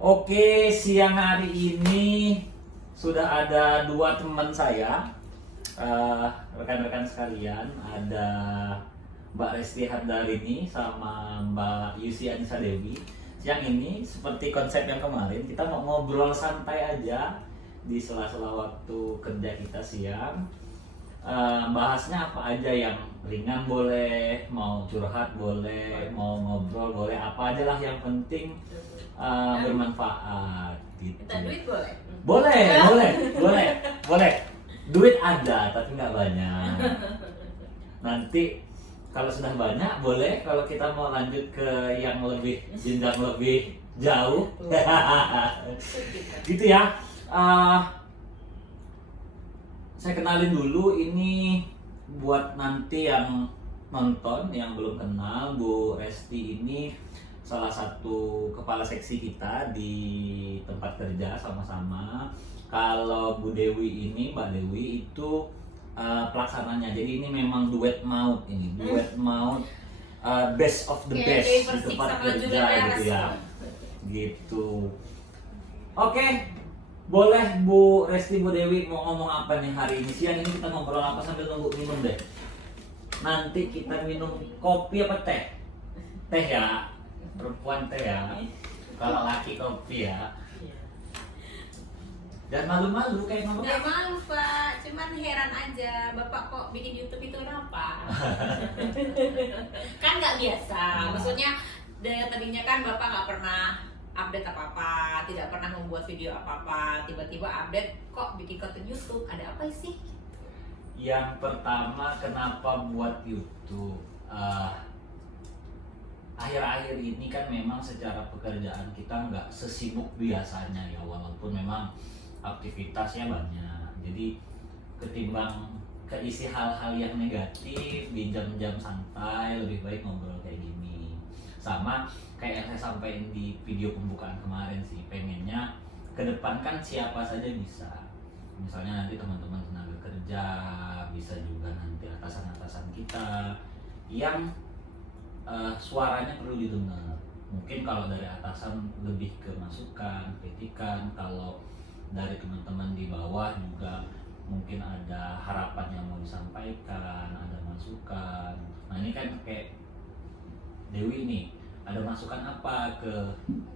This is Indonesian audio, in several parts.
Oke, siang hari ini sudah ada dua teman saya, rekan-rekan sekalian. Ada Mbak Resti Hardarini sama Mbak Yusi Anissa Dewi. Siang ini seperti konsep yang kemarin, kita mau ngobrol santai aja di sela-sela waktu kerja kita siang. Bahasnya apa aja, yang ringan boleh, mau curhat boleh, mau ngobrol boleh, apa aja lah, yang penting bermanfaat gitu. Minta duit boleh? Boleh. Duit ada tapi nggak banyak. Nanti kalau sudah banyak boleh, kalau kita mau lanjut ke yang lebih jenjang lebih jauh. Gitu ya. Saya kenalin dulu, ini buat nanti yang nonton yang belum kenal, Bu Resti ini salah satu kepala seksi kita di tempat kerja sama-sama. Kalau Bu Dewi ini, Mbak Dewi itu pelaksananya. Jadi ini memang duet maut ini, duet maut, best of the best di tempat kerja gitu ya. Gitu. Oke. Boleh Bu Resti, Bu Dewi mau ngomong apa nih hari ini? Siang ini kita ngobrol apa sambil nunggu minum deh. Nanti kita minum kopi apa teh? Teh ya, perempuan teh ya. Kalau laki kopi ya. Dan malu-malu kayak ngomong. Gak malu Pak, cuman heran aja Bapak kok bikin YouTube itu kenapa? Kan nggak biasa, maksudnya dari tadinya kan Bapak nggak pernah update apa-apa, tidak pernah membuat video apa-apa, tiba-tiba update kok bikin konten YouTube, ada apa sih? Yang pertama, kenapa buat YouTube? Akhir-akhir ini kan memang secara pekerjaan kita nggak sesibuk biasanya ya, walaupun memang aktivitasnya banyak. Jadi ketimbang keisi hal-hal yang negatif di jam-jam santai, lebih baik ngobrol kayak gini. Sama kayak yang saya sampaikan di video pembukaan kemarin sih, pengennya ke depan kan siapa saja bisa. Misalnya nanti teman-teman tenaga kerja, bisa juga nanti atasan-atasan kita yang suaranya perlu didengar. Mungkin kalau dari atasan lebih ke masukan, kritikan, kalau dari teman-teman di bawah juga mungkin ada harapan yang mau disampaikan, ada masukan. Nah ini kan kayak Dewi nih, ada masukan apa ke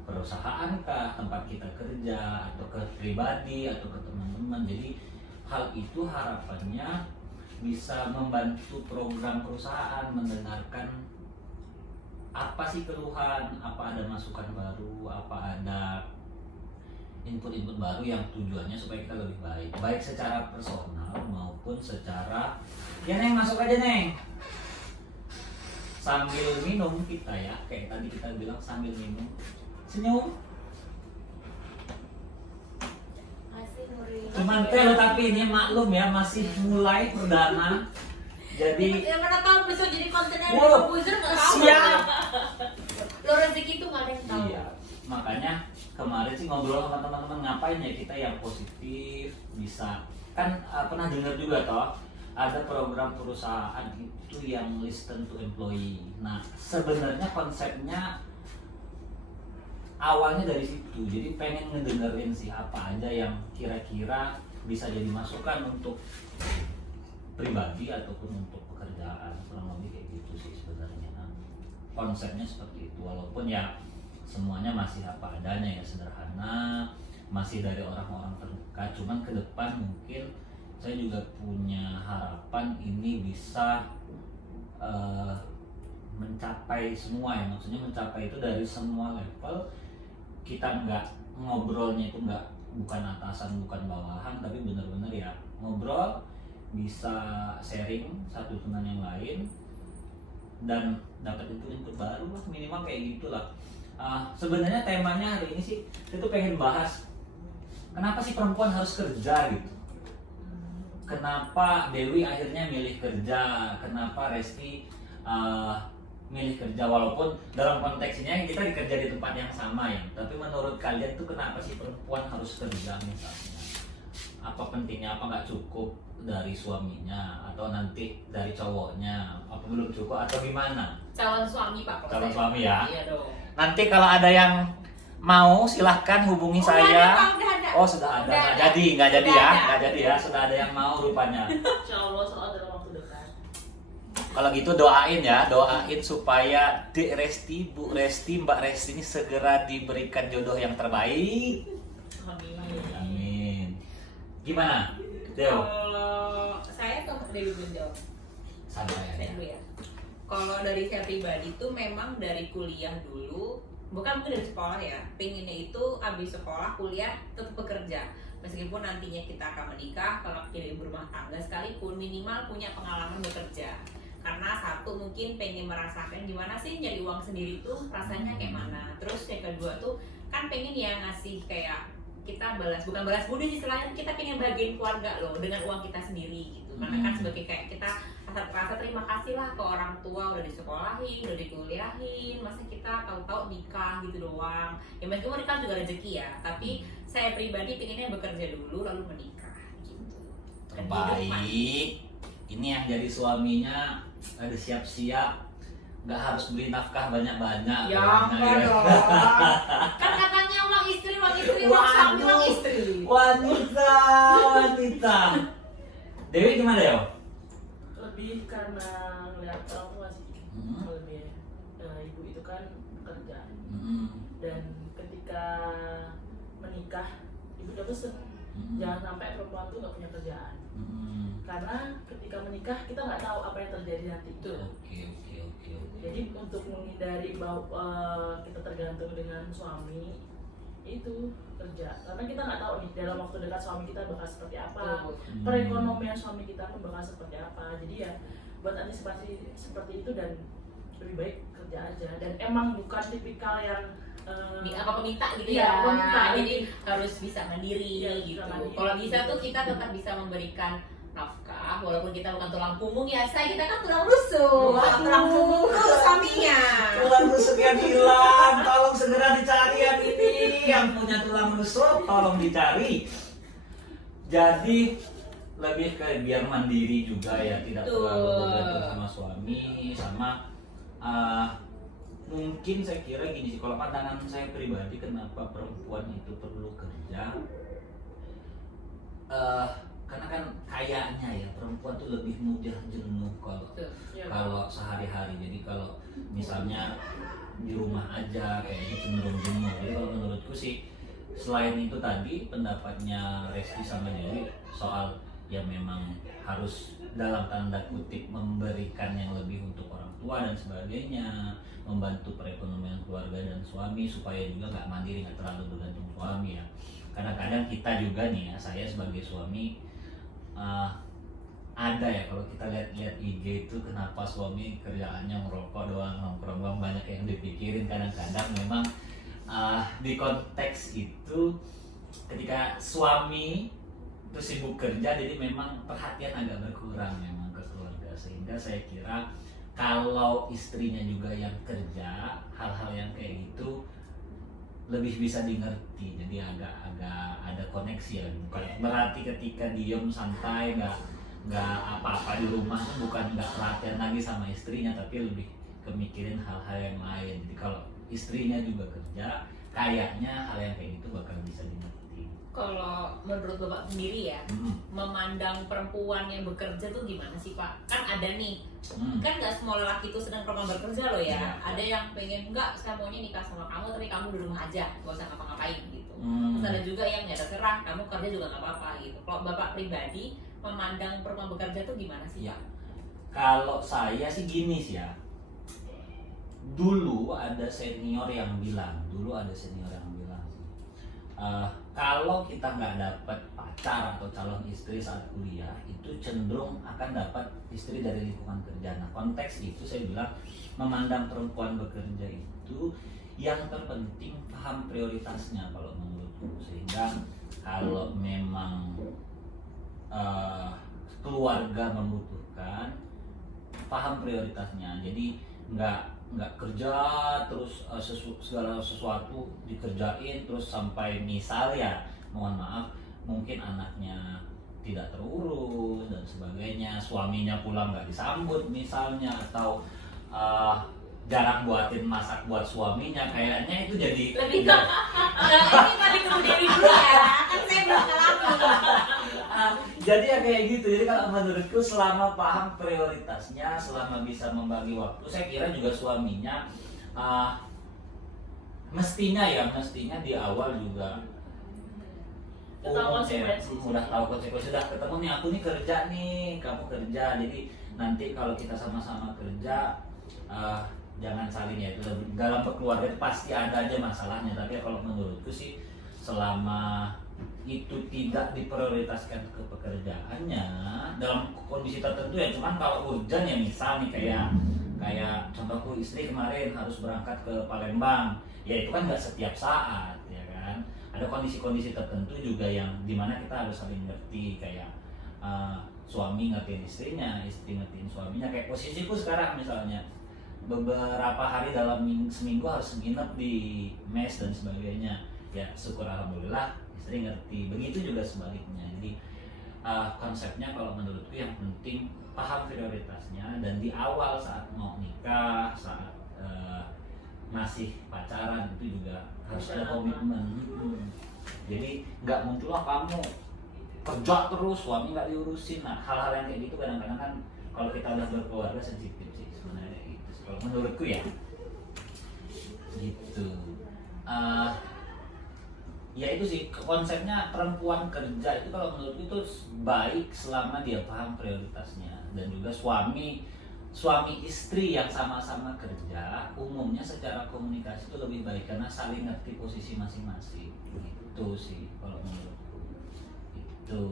perusahaan kah, tempat kita kerja, atau ke pribadi, atau ke teman-teman. Jadi hal itu harapannya bisa membantu program perusahaan mendengarkan apa sih keluhan, apa ada masukan baru, apa ada input-input baru yang tujuannya supaya kita lebih baik, baik secara personal maupun secara, ya Neng masuk aja Neng, sambil minum kita ya, kayak tadi kita bilang sambil minum, senyum. Cuman teh tapi ini maklum ya, masih mulai perdana. Jadi ya mana tahu besok jadi kontennya wow, buzzer nggak tahu. siap. Lo rezeki itu nggak ada yang tahu. Iya, makanya kemarin sih ngobrol sama teman-teman, ngapain ya kita yang positif, bisa kan pernah dengar juga toh ada program perusahaan itu yang listen to employee. Nah sebenarnya konsepnya awalnya dari situ, jadi pengen ngedengerin sih apa aja yang kira-kira bisa jadi masukan untuk pribadi ataupun untuk pekerjaan, kurang lebih kayak gitu sih sebenarnya. Nah, konsepnya seperti itu, walaupun ya semuanya masih apa adanya ya, sederhana, masih dari orang-orang terdekat. Cuman ke depan mungkin saya juga punya harapan ini bisa mencapai semua ya, maksudnya mencapai itu dari semua level. Kita nggak ngobrolnya itu nggak, bukan atasan bukan bawahan, tapi benar-benar ya ngobrol, bisa sharing satu dengan yang lain dan dapat input baru lah, minimal kayak gitulah. Sebenarnya temanya hari ini sih saya tuh pengen bahas kenapa sih perempuan harus kerja gitu. Kenapa Dewi akhirnya milih kerja, kenapa Resti milih kerja, walaupun dalam konteksnya kita dikerja di tempat yang sama ya, tapi menurut kalian tuh kenapa sih perempuan harus kerja misalnya? Apa pentingnya, apa nggak cukup dari suaminya, atau nanti dari cowoknya, apa belum cukup atau gimana? Calon suami Pak. Calon suami ya. Iya dong. Nanti kalau ada yang mau silahkan hubungi saya. Udah ada. Oh sudah ada, Udah nggak ada. jadi Udah ya, ada. nggak jadi ya, sudah ada yang mau rupanya. Insya Allah soal dalam waktu dekat. Kalau gitu doain ya, doain supaya Dek Resti, Bu Resti, Mbak Resti ini segera diberikan jodoh yang terbaik. Amin. Amin. Gimana, Deo? Kalau saya ke Dewi Bunda, Santai saya ya. dulu ya. Kalau dari saya pribadi tuh memang dari kuliah dulu, bukan mungkin dari sekolah ya, pengennya itu habis sekolah kuliah tetap bekerja. Meskipun nantinya kita akan menikah, kalau jadi ibu rumah tangga sekalipun minimal punya pengalaman bekerja. Karena satu mungkin pengen merasakan gimana sih nyari uang sendiri tuh rasanya kayak mana. Terus yang kedua tuh kan pengen ya ngasih kayak kita bukan balas budi sih, istilahnya kita pengen bagian keluarga loh dengan uang kita sendiri gitu. Karena kan sebagai kayak kita rasa terima kasih lah ke orang tua udah disekolahin, udah dikuliahin, masa kita tahu-tahu nikah gitu doang. Ya meskipun nikah juga rezeki ya, tapi saya pribadi pengennya bekerja dulu lalu menikah gitu. Dan hidup mandiri. Terbaik. Ini yang jadi suaminya ada siap-siap, nggak harus beli nafkah banyak-banyak. Ya Nah, enggak ya. dong. Kan katanya uang istri, uang suami, uang istri. Wanita. Dewi gimana ya? Lebih karena ngeliat orang tua sih. Hmm. Lebih ibu itu kan bekerja Hmm. dan ketika menikah ibu udah pesen Hmm. jangan sampai perempuan tuh nggak punya kerjaan. Hmm. Karena ketika menikah kita nggak tahu apa yang terjadi nanti. Oke. Jadi untuk menghindari bahwa kita tergantung dengan suami itu kerja, karena kita nggak tahu nih dalam waktu dekat suami kita bakal seperti apa, perekonomian suami kita pun bakal seperti apa. Jadi ya buat antisipasi seperti itu dan lebih baik kerja aja. Dan emang bukan tipikal yang Peminta gitu Iya, ya. peminta. Jadi harus bisa mandiri Iya, gitu. bisa mandiri. Kalau bisa tuh kita tetap bisa memberikan nafkah walaupun kita bukan tulang punggung ya, saya kita kan tulang rusuk. Waduh. Tulang punggung tuh suaminya. Tulang rusuk yang hilang, tolong segera dicari yang ini. Yang punya tulang rusuk, tolong dicari. Jadi lebih ke biar mandiri juga ya, tidak terlalu Betul. bergantung sama suami, sama mungkin saya kira gini sih, kalau pandangan saya pribadi kenapa perempuan itu perlu kerja, karena kan kayaknya ya perempuan tuh lebih mudah jenuh kalau ya, kalau sehari-hari. Jadi kalau misalnya di rumah aja kayaknya cenderung jenuh. Jadi kalau menurutku sih, selain itu tadi pendapatnya Resti sama Dewi soal ya memang harus dalam tanda kutip memberikan yang lebih untuk orang tua dan sebagainya, membantu perekonomian keluarga dan suami supaya juga nggak mandiri, nggak terlalu bergantung suami ya. Karena kadang kita juga nih ya, saya sebagai suami ada ya kalau kita lihat-lihat IG itu kenapa suami kerjaannya ngerokok doang, nongkrong doang, banyak yang dipikirin. Kadang-kadang memang di konteks itu ketika suami itu sibuk kerja, jadi memang perhatian agak berkurang memang ke keluarga. Sehingga saya kira kalau istrinya juga yang kerja, hal-hal yang kayak gitu lebih bisa dimengerti. Jadi agak ada koneksi ya. Bukan berarti ketika diem santai nggak apa-apa di rumah, bukan nggak perhatian lagi sama istrinya, tapi lebih kemikirin hal-hal yang lain. Jadi kalau istrinya juga kerja, kayaknya hal yang kayak gitu bakal bisa dimengerti. Kalau menurut Bapak sendiri ya, memandang perempuan yang bekerja tuh gimana sih Pak? Kan ada nih, kan nggak semua lelaki itu sedang perempuan bekerja loh ya. Iya. Ada yang pengen, enggak, saya maunya nikah sama kamu tapi kamu di rumah aja, gak usah ngapa-ngapain gitu. Terus ada juga yang ya terserah, kamu kerja juga nggak apa-apa gitu. Kalau Bapak pribadi memandang perempuan bekerja tuh gimana sih? Ya, kalau saya sih gini sih ya. Dulu ada senior yang bilang, kalau kita nggak dapat pacar atau calon istri saat kuliah, itu cenderung akan dapat istri dari lingkungan kerja. Nah, konteks itu saya bilang memandang perempuan bekerja itu yang terpenting paham prioritasnya kalau menurutku. Sehingga kalau memang keluarga membutuhkan, paham prioritasnya. Jadi nggak kerja terus segala sesuatu dikerjain terus sampai misal ya, mohon maaf, mungkin anaknya tidak terurus dan sebagainya, suaminya pulang nggak disambut misalnya, atau jarang buatin masak buat suaminya, kayaknya itu jadi Lebih ke ini balik ke Dewi dulu ya, kan saya belum ngalamin. jadi ya kayak gitu. Jadi kalau menurutku selama paham prioritasnya, selama bisa membagi waktu, saya kira juga suaminya mestinya di awal juga Tahu konsekuensi. udah tahu konsekuensi, udah ketemu nih, aku nih kerja nih, kamu kerja, jadi nanti kalau kita sama-sama kerja jangan saling, ya itu dalam keluarga itu pasti ada aja masalahnya. Tapi kalau menurutku sih selama itu tidak diprioritaskan ke pekerjaannya dalam kondisi tertentu ya, cuman kalau urgent ya misal nih kayak contohku, istri kemarin harus berangkat ke Palembang, ya itu kan nggak setiap saat ya kan. Ada kondisi-kondisi tertentu juga yang dimana kita harus saling ngerti, kayak suami ngertiin istrinya, istri ngertiin suaminya. Kayak posisiku sekarang misalnya, beberapa hari dalam seminggu harus nginep di mes dan sebagainya, ya syukur alhamdulillah istri ngerti. Begitu juga sebaliknya. Jadi konsepnya kalau menurutku yang penting paham prioritasnya, dan di awal saat mau nikah, saat masih pacaran itu juga harus ada komitmen. Jadi nggak muncul kamu kerja terus, suami nggak diurusin. Nah, hal-hal yang kayak gitu kadang-kadang kan kalau kita udah berkeluarga sensitif sih sebenarnya gitu. Kalau menurutku ya gitu. Ya itu sih konsepnya, perempuan kerja itu kalau menurutku itu baik selama dia paham prioritasnya. Dan juga suami istri yang sama-sama kerja umumnya secara komunikasi itu lebih baik karena saling ngerti posisi masing-masing. Itu sih kalau menurutku. Itu.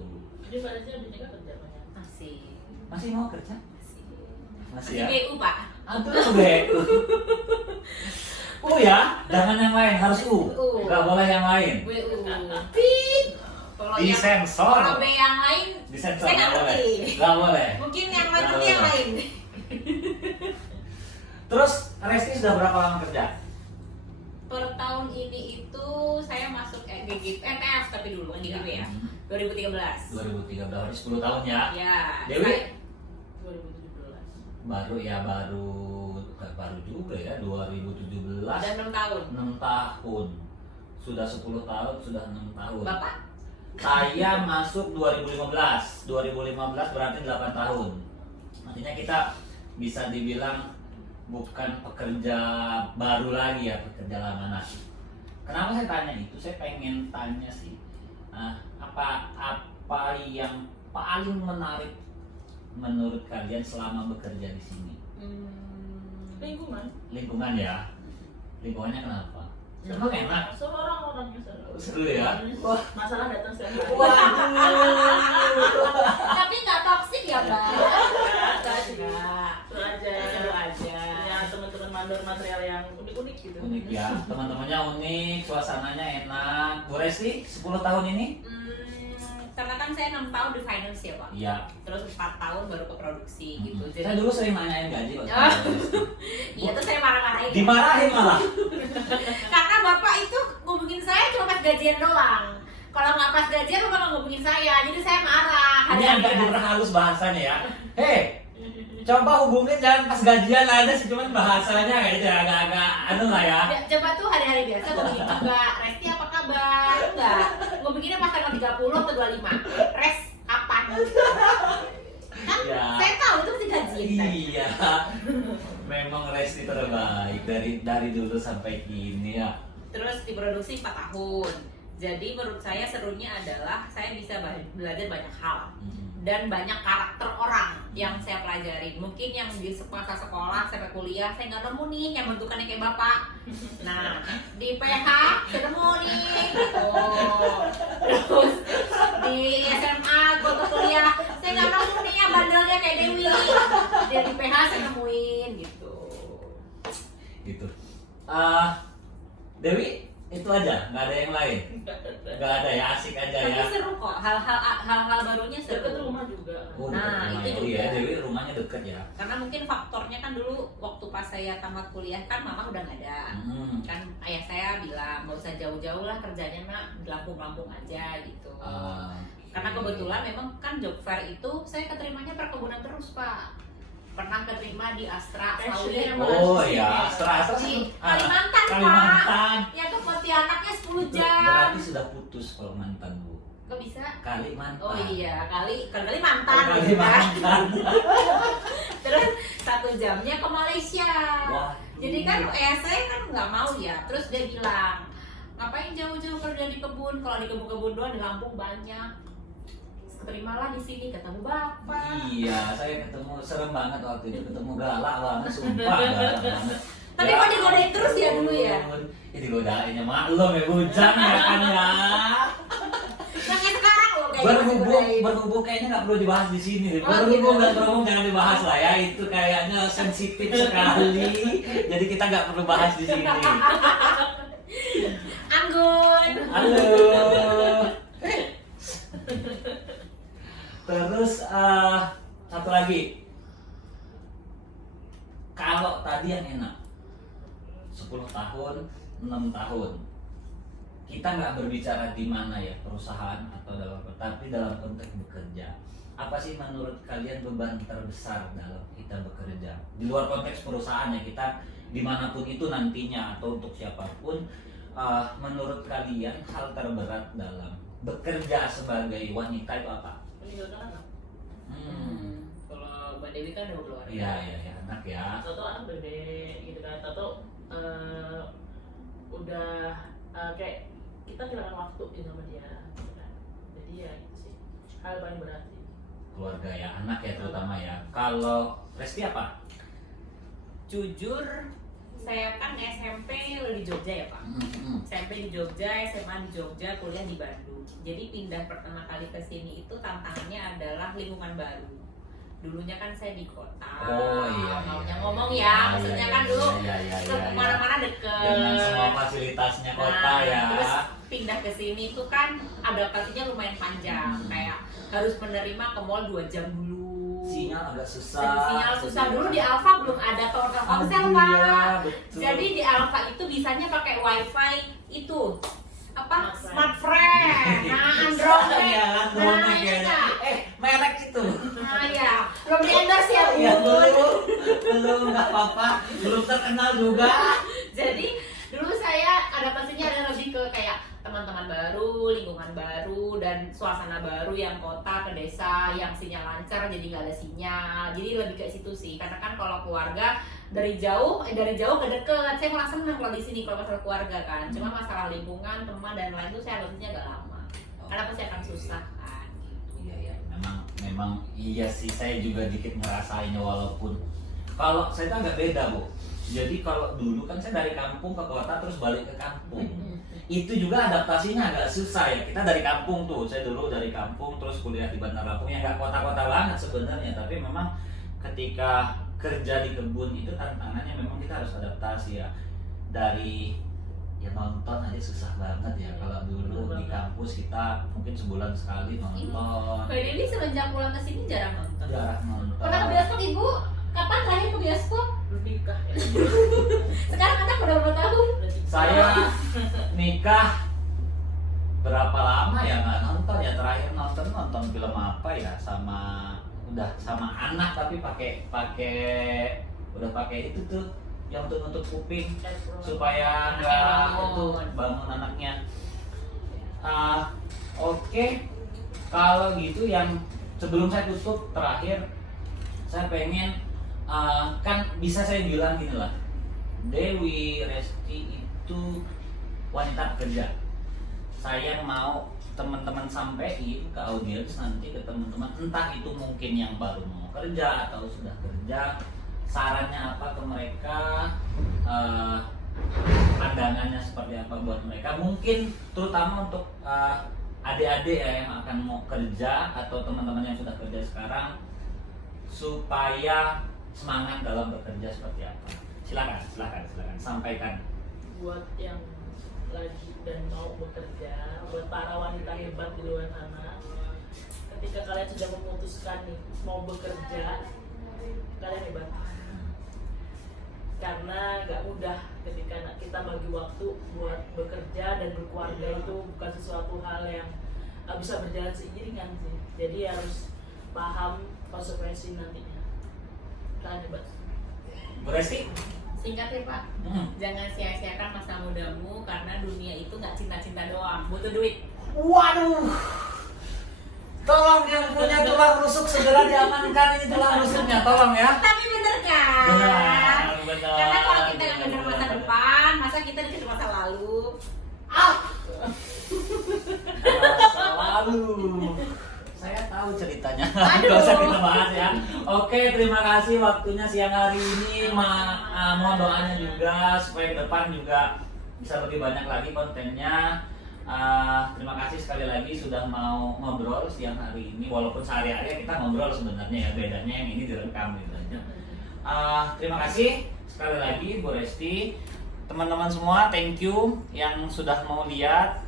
Jadi pada sih abis nikah kerja banyak. Masih mau kerja? Masih ya? BU Pak. Aduh, BU. Ya, jangan yang lain, harus U. Nggak boleh yang lain. BU. Kalau Di yang sensor. kalau B yang lain, Di sensor saya nggak nggak boleh. ngerti. Nggak boleh. Mungkin yang lain, Nggak tapi yang boleh. lain. Terus Resti sudah berapa lama kerja? Per tahun ini itu saya masuk GGF tapi dulu kan GGP ya. 2013. 2013, berarti 10 tahun ya? Ya. Dewi? saya- 2017. Baru juga ya, 2017. Udah 6 tahun. 6 tahun. Sudah 10 tahun, sudah 6 tahun. Bapak? Saya masuk 2015. 2015 berarti 8 tahun. Artinya kita bisa dibilang bukan pekerja baru lagi ya, pekerja lama. Nah, kenapa saya tanya itu? Saya pengen tanya sih, apa yang paling menarik menurut kalian selama bekerja di sini? Lingkungan ya. Lingkungannya kenapa? Emang enak. Seru orang-orangnya seru. Seru ya. Wah. Masalah datang setiap hari. Tapi nggak toksik ya, Mbak? Enggak. Seru aja. Seru aja. Ya teman-teman mandor material yang unik-unik gitu. Unik ya. Teman-temannya unik, suasananya enak. Bu Resti 10 tahun ini? Karena kan saya 6 tahun di finance ya Pak. Iya. Terus 4 tahun baru ke produksi gitu. Jadi Saya dulu sering nanyain gaji kok. iya tuh saya marah-marahin. Dimarahin malah. Karena Bapak itu ngomongin saya cuma pas gajian doang. Kalau nggak pas gajian Bapak nggak ngomongin saya. Jadi saya marah. Ini agak diperhalus bahasanya ya. Hei, coba hubungin jangan pas gajian aja sih, cuman bahasanya kayak gitu agak-agak anu lah ya. Coba tuh hari-hari biasa ngomongin juga. Resti apa kabar? Enggak. Ngomonginnya pas tanggal 30 atau 25. Res kapan? Kan Ya. saya tahu itu mesti gajian. Iya. Memang Resti terbaik dari dulu sampai kini ya. Terus di produksi 4 tahun. Jadi menurut saya serunya adalah saya bisa belajar banyak hal dan banyak karakter orang yang saya pelajari. Mungkin yang di masa sekolah sampai kuliah saya nggak nemu nih yang bentukannya kayak bapak. Nah di PH saya nemu nih gitu. Terus di SMA gue ke kuliah saya nggak nemu nih yang bandelnya kayak Dewi. Dia di PH saya nemuin gitu. Gitu. Dewi itu aja, nggak ada yang lain. Nggak ada ya, asik aja Tapi ya. seru kok, hal-hal barunya seru. Dekat rumah juga. Oh, Nah, dekat itu rumah. Iya, juga. Dewi rumahnya deket ya. Karena mungkin faktornya kan dulu waktu pas saya tamat kuliah kan mama udah nggak ada. Kan ayah saya bilang nggak usah jauh-jauh lah kerjanya nak di Lampung-Lampung aja gitu. Karena kebetulan memang kan job fair itu saya keterimanya perkebunan terus Pak. pernah keterima di Astra Passion Saudi. yang Oh ya, Astra Di Kalimantan, Kalimantan. Pak. Yang ke Pontianaknya 10 jam. Berarti sudah putus kalau mantan, Bu. Kok bisa? Kalimantan. Oh iya, Kalimantan. Kalimantan. Terus 1 jamnya ke Malaysia. Wah. Jadi kan saya kan nggak mau ya. Terus dia bilang, ngapain jauh-jauh kerja di kebun? Kalau di kebun-kebun doang di Lampung banyak. Terimalah di sini, ketemu bapak. Iya, saya ketemu serem banget waktu itu, ketemu galak banget, sumpah galak banget. Tapi kok digodain terus ya dulu ya? Ini godainnya maklum ya, bujang ya kan ya. Yang sekarang loh kayaknya Berhubung kayaknya nggak perlu dibahas di sini. Oh, Berhubung gitu. nggak berhubung jangan dibahas lah ya, itu kayaknya sensitif sekali. Jadi kita nggak perlu bahas di sini. Anggun. Halo. Terus satu lagi, kalau tadi yang enak 10 tahun, 6 tahun, kita nggak berbicara di mana ya perusahaan atau dalam, tapi dalam konteks bekerja. Apa sih menurut kalian beban terbesar dalam kita bekerja di luar konteks perusahaan ya, kita dimanapun itu nantinya atau untuk siapapun, menurut kalian hal terberat dalam bekerja sebagai wanita itu apa? Meninggalkan anak. Kalau Mbak Dewi kan udah keluarga. Iya, anak ya. Atau anak gede gitu kan, atau udah kayak kita kehilangan waktu di sama dia gitu kan. Jadi ya itu sih hal paling berat sih. Keluarga ya, anak ya terutama ya. Kalau Resti apa? Jujur, saya kan SMP di Jogja ya Pak. SMP di Jogja, SMA di Jogja, kuliah di Bandung. Jadi pindah pertama kali ke sini itu tantangannya adalah lingkungan baru. Dulunya kan saya di kota. Oh iya. Maunya ngomong ya, maksudnya kan dulu kemana-mana deket. Dengan semua fasilitasnya kota ya. Terus pindah ke sini tuh kan adaptasinya lumayan panjang. Kayak harus menerima ke mall 2 jam dulu. Sinyal agak susah. Sinyal susah dulu di Alfa belum ada tower Telkomsel Aduh, Pak. iya, betul. Jadi di Alfa itu bisanya pakai wifi itu apa Smart smart friend, nah Android, Iya, Android nah ya. ya, Merek itu. nah ya, belum di endorse ya Ya Bun. belum nggak apa-apa, belum terkenal juga. Jadi dulu saya adaptasinya ada lebih ke kayak teman-teman baru, lingkungan baru, dan suasana baru yang kota ke desa, yang sinyal lancar jadi nggak ada sinyal. Jadi lebih ke situ sih. Karena kan kalau keluarga dari jauh ke deket, saya malah senang kalau di sini kalau masalah keluarga kan. Cuma masalah lingkungan, teman dan lain itu saya adaptasinya agak lama. Karena pasti akan susah kan. Iya, memang iya sih, saya juga dikit ngerasainnya walaupun kalau saya tuh agak beda, Bu. Jadi kalau dulu kan saya dari kampung ke kota terus balik ke kampung. Itu juga adaptasinya agak susah ya. Kita dari kampung tuh, saya dulu dari kampung terus kuliah di Bandar Lampung yang nggak kota-kota banget sebenarnya, tapi memang ketika kerja di kebun itu tantangannya memang kita harus adaptasi ya. Dari ya nonton aja susah banget ya. Kalau dulu di kampus kita mungkin sebulan sekali nonton. Mbak Dewi semenjak pulang ke sini jarang nonton. Jarang nonton. Pernah ke bioskop Ibu? Kapan terakhir ke bioskop? Belum nikah ya. Sekarang anak udah berapa tahun? Saya nikah berapa lama ya nggak nonton ya, terakhir nonton film apa ya, sama anak tapi pakai itu tuh yang untuk nutup kuping supaya nggak itu bangun anaknya. Oke. Kalau gitu yang sebelum saya tutup terakhir saya pengen kan bisa saya bilang gini lah, Dewi Resti itu wanita pekerja. Saya mau teman-teman sampaikan ke audiens nanti, ke teman-teman, entah itu mungkin yang baru mau kerja atau sudah kerja, sarannya apa ke mereka, pandangannya seperti apa buat mereka, mungkin terutama untuk adik-adik ya yang akan mau kerja atau teman-teman yang sudah kerja sekarang, supaya semangat dalam bekerja seperti apa. Silakan sampaikan. Buat yang lagi dan mau bekerja, buat para wanita hebat di luar sana, ketika kalian sudah memutuskan nih mau bekerja, kalian hebat. Karena gak mudah ketika kita bagi waktu buat bekerja dan berkeluarga, itu bukan sesuatu hal yang bisa berjalan seiringan sih. Jadi harus paham konsekuensi nantinya. Nggak ada, Bas. Bu Resti? Singkat ya Pak, jangan sia-siakan masa mudamu karena dunia itu nggak cinta-cinta doang, butuh duit. Waduh, tolong yang punya tulang rusuk segera diamankan ini tulang rusuknya, tolong ya. Tapi bener kan? Benar. Karena kalau kita nggak bener masa depan, masa kita dikejar masa lalu? Masa lalu. Saya tahu ceritanya. Nggak usah kita bahas ya. Oke, terima kasih waktunya siang hari ini. Mohon doanya juga supaya ke depan juga bisa lebih banyak lagi kontennya. Terima kasih sekali lagi sudah mau ngobrol siang hari ini. Walaupun sehari-hari kita ngobrol sebenarnya ya, bedanya yang ini direkam gitu aja. Terima kasih sekali lagi Bu Resti. Teman-teman semua, thank you yang sudah mau lihat.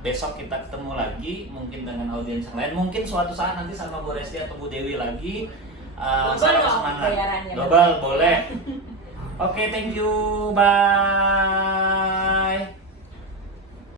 Besok kita ketemu lagi mungkin dengan audiens yang lain, mungkin suatu saat nanti sama Bu Resti atau Bu Dewi lagi. Double dong Semangat bayarannya. double boleh. Oke, thank you, bye.